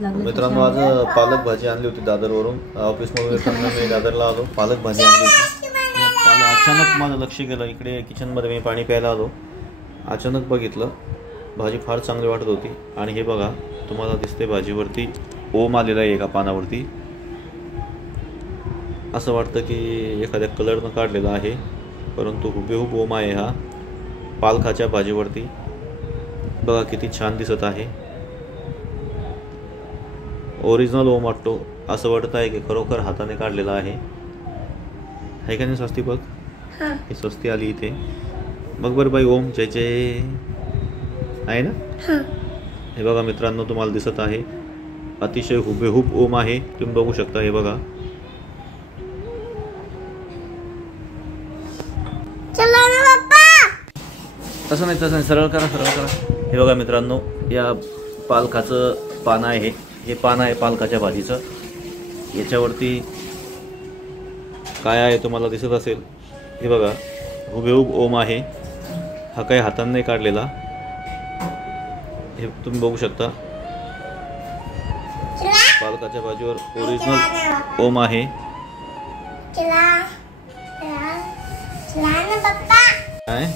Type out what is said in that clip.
मित्रांनो आज पालक भाजी आणली होती दादरवरून, ऑफिसमधून येताना मी दादरला आलो. पालक भाजी आणली होती. अचानक माझं लक्ष गेलं इकडे किचनमध्ये. मी पाणी प्यायला आलो, अचानक बघितलं भाजी फार चांगली वाटत होती. आणि हे बघा तुम्हाला दिसते भाजीवरती ओम आलेला आहे एका पानावरती. असं वाटतं की एखाद्या कलरनं काढलेला आहे, परंतु हुबेहूब ओम आहे हा पालकाच्या भाजीवरती. बघा किती छान दिसत आहे. ओरिजिनल ओम वाटतो. असं वाटत आहे की खरोखर हाताने काढलेला आहे का नाही स्वस्ती? बघ ही स्वस्ती आली इथे. बघ बरं बाई ओम जय जय आहे ना. हे बघा मित्रांनो तुम्हाला दिसत आहे अतिशय हुबेहूब ओम आहे. तुम्ही बघू शकता. हे बघा तसं नाही सरळ करा सरळ करा. हे बघा मित्रांनो या पालकाचं पान आहे. हे पान आहे पालकाच्या भाजीचं. याच्यावरती काय आहे तुम्हाला दिसत असेल. हे बघा हुबेहूब ओम आहे. हा काही हाताने नाही काढलेला. हे तुम्ही बघू शकता. पालकाच्या भाजीवर ओरिजिनल ओम आहे. काय